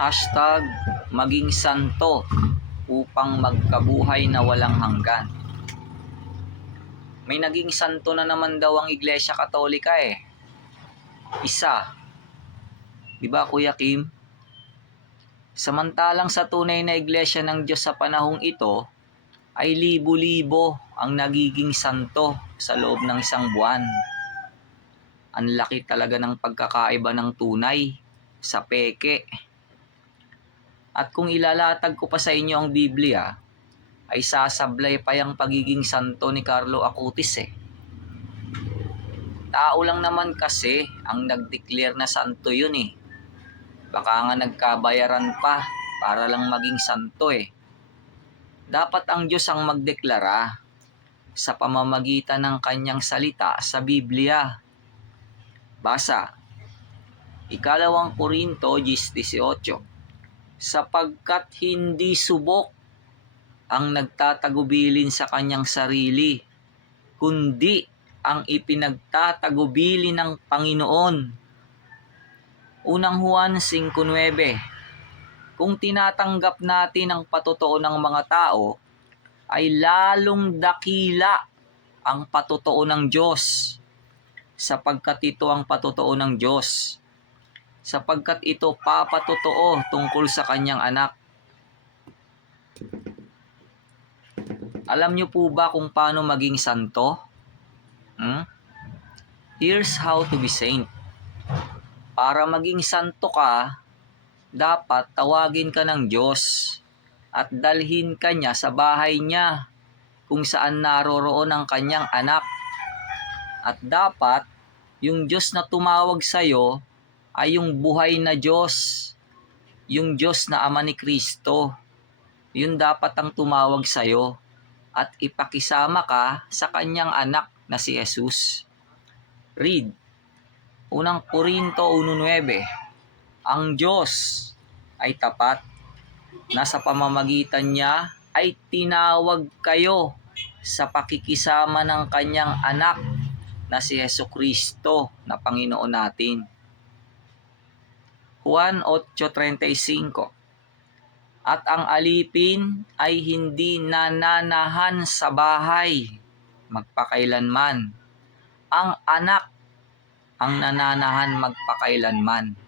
Hashtag maging santo upang magkabuhay na walang hanggan. May naging santo na naman daw ang Iglesia Katolika eh. Isa. Diba Kuya Kim? Samantalang sa tunay na Iglesia ng Diyos sa panahong ito, ay libo-libo ang nagiging santo sa loob ng isang buwan. Ang laki talaga ng pagkakaiba ng tunay sa peke. At kung ilalatag ko pa sa inyo ang Biblia, ay sasablay pa yung pagiging santo ni Carlo Acutis eh. Tao lang naman kasi ang nag-declare na santo yun eh. Baka nga nagkabayaran pa para lang maging santo eh. Dapat ang Diyos ang magdeklara sa pamamagitan ng kanyang salita sa Biblia. Basa, 2 Korinto 10:18. Sapagkat hindi subok ang nagtatagubilin sa kanyang sarili, kundi ang ipinagtatagubilin ng Panginoon. Unang Juan 5:9. Kung tinatanggap natin ang patotoo ng mga tao, ay lalong dakila ang patotoo ng Diyos, sapagkat ito ang patotoo ng Diyos. Sapagkat ito papatotoo tungkol sa kanyang anak. Alam niyo po ba kung paano maging santo? Here's how to be saint. Para maging santo ka, dapat tawagin ka ng Diyos at dalhin ka niya sa bahay niya kung saan naroroon ang kanyang anak. At dapat yung Diyos na tumawag sa iyo ay yung buhay na Diyos, yung Diyos na Ama ni Kristo. Yun dapat ang tumawag sa iyo at ipakisama ka sa kanyang anak na si Jesus. Read, 1 Korinto 1:9. Ang Diyos ay tapat na sa pamamagitan niya ay tinawag kayo sa pakikisama ng kanyang anak na si Jesucristo na Panginoon natin. Juan 8:35. At ang alipin ay hindi nananahan sa bahay magpakailanman. Ang anak ang nananahan magpakailanman.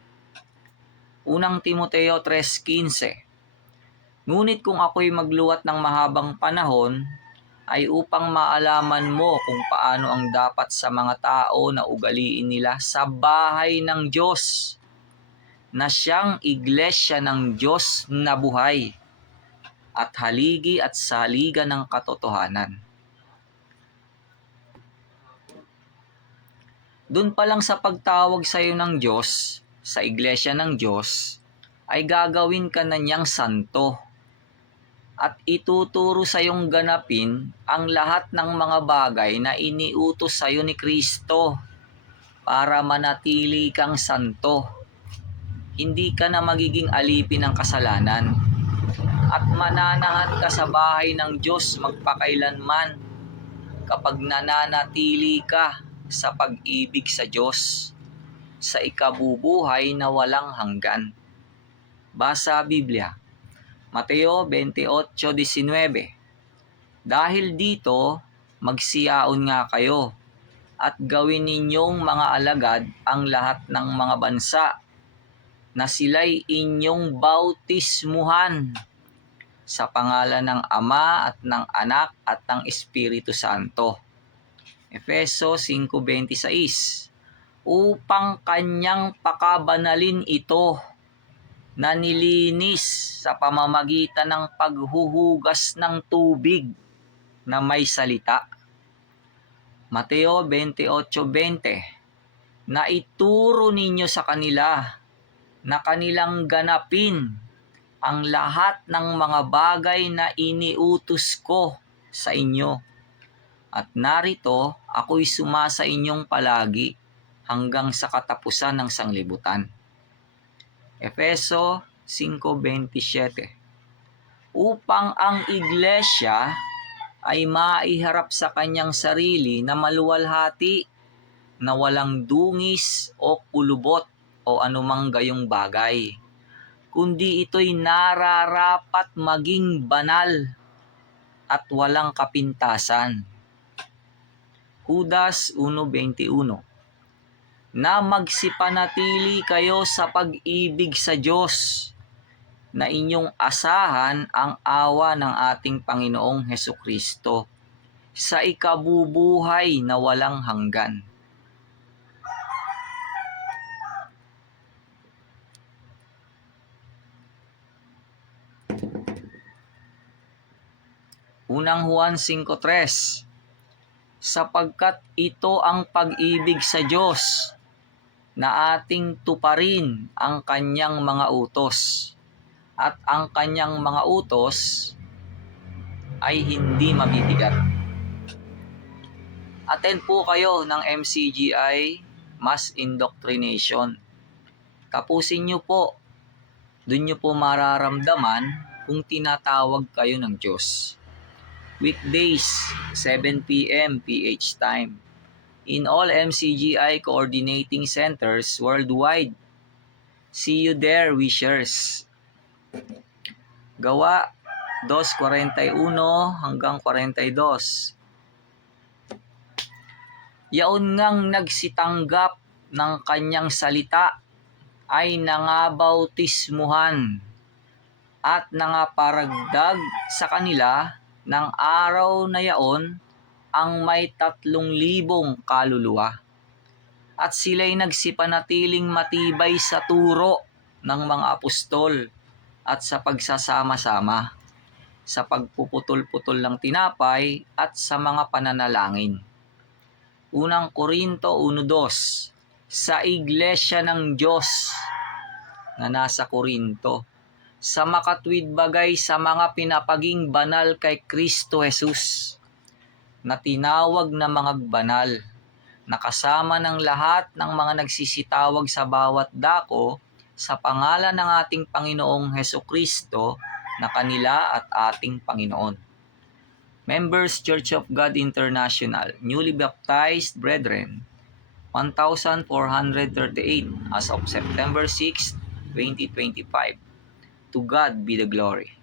Unang Timoteo 3:15. Ngunit kung ako'y magluwat ng mahabang panahon, ay upang maalaman mo kung paano ang dapat sa mga tao na ugaliin nila sa bahay ng Diyos, na siyang iglesia ng Diyos na buhay at haligi at saligan ng katotohanan. Doon pa lang sa pagtawag sa iyo ng Diyos, sa iglesia ng Diyos, ay gagawin ka na niyang santo. At ituturo sa iyong ganapin ang lahat ng mga bagay na iniutos sa iyo ni Kristo para manatili kang santo. Hindi ka na magiging alipin ng kasalanan at mananahan ka sa bahay ng Diyos magpakailanman kapag nananatili ka sa pag-ibig sa Diyos, sa ikabubuhay na walang hanggan. Basa Biblia, Mateo 28:19. Dahil dito, magsiyaon nga kayo at gawin ninyong mga alagad ang lahat ng mga bansa na sila'y inyong bautismuhan sa pangalan ng Ama at ng Anak at ng Espiritu Santo. Efeso 5:26. Upang kanyang pakabanalin ito na nilinis sa pamamagitan ng paghuhugas ng tubig na may salita. Mateo 28:20. Na ituro ninyo sa kanila na kanilang ganapin ang lahat ng mga bagay na iniutos ko sa inyo. At narito, ako'y sumasa inyong palagi hanggang sa katapusan ng sanglibutan. Efeso 5:27. Upang ang iglesia ay maiharap sa kanyang sarili na maluwalhati, na walang dungis o kulubot o anumang gayong bagay, kundi ito'y nararapat maging banal at walang kapintasan. Judas 1:21. Na magsipanatili kayo sa pag-ibig sa Diyos, na inyong asahan ang awa ng ating Panginoong Hesukristo sa ikabubuhay na walang hanggan. Unang Juan 5:3. Sapagkat ito ang pag-ibig sa Diyos, na ating tuparin ang kanyang mga utos, at ang kanyang mga utos ay hindi mabibigat. Attend po kayo ng MCGI Mass Indoctrination. Tapusin nyo po. Doon nyo po mararamdaman kung tinatawag kayo ng Diyos. Weekdays, 7 p.m. PH time. In all MCGI coordinating centers worldwide. See you there, wishers. Gawa 2:41 hanggang 42. Yaon ngang nagsitanggap ng kanyang salita ay nangabautismuhan at nangaparagdag sa kanila ng araw na yaon ang may 3,000 kaluluwa. At sila'y nagsipanatiling matibay sa turo ng mga apostol at sa pagsasama-sama, sa pagpuputol-putol ng tinapay at sa mga pananalangin. Unang Korinto 1:2. Sa iglesia ng Diyos na nasa Korinto, sa makatwid bagay sa mga pinapaging banal kay Kristo Jesus, na tinawag na mga banal, nakasama ng lahat ng mga nagsisitawag sa bawat dako sa pangalan ng ating Panginoong Hesukristo na kanila at ating Panginoon. Members, Church of God International, newly baptized brethren, 1,438 as of September 6, 2025. To God be the glory.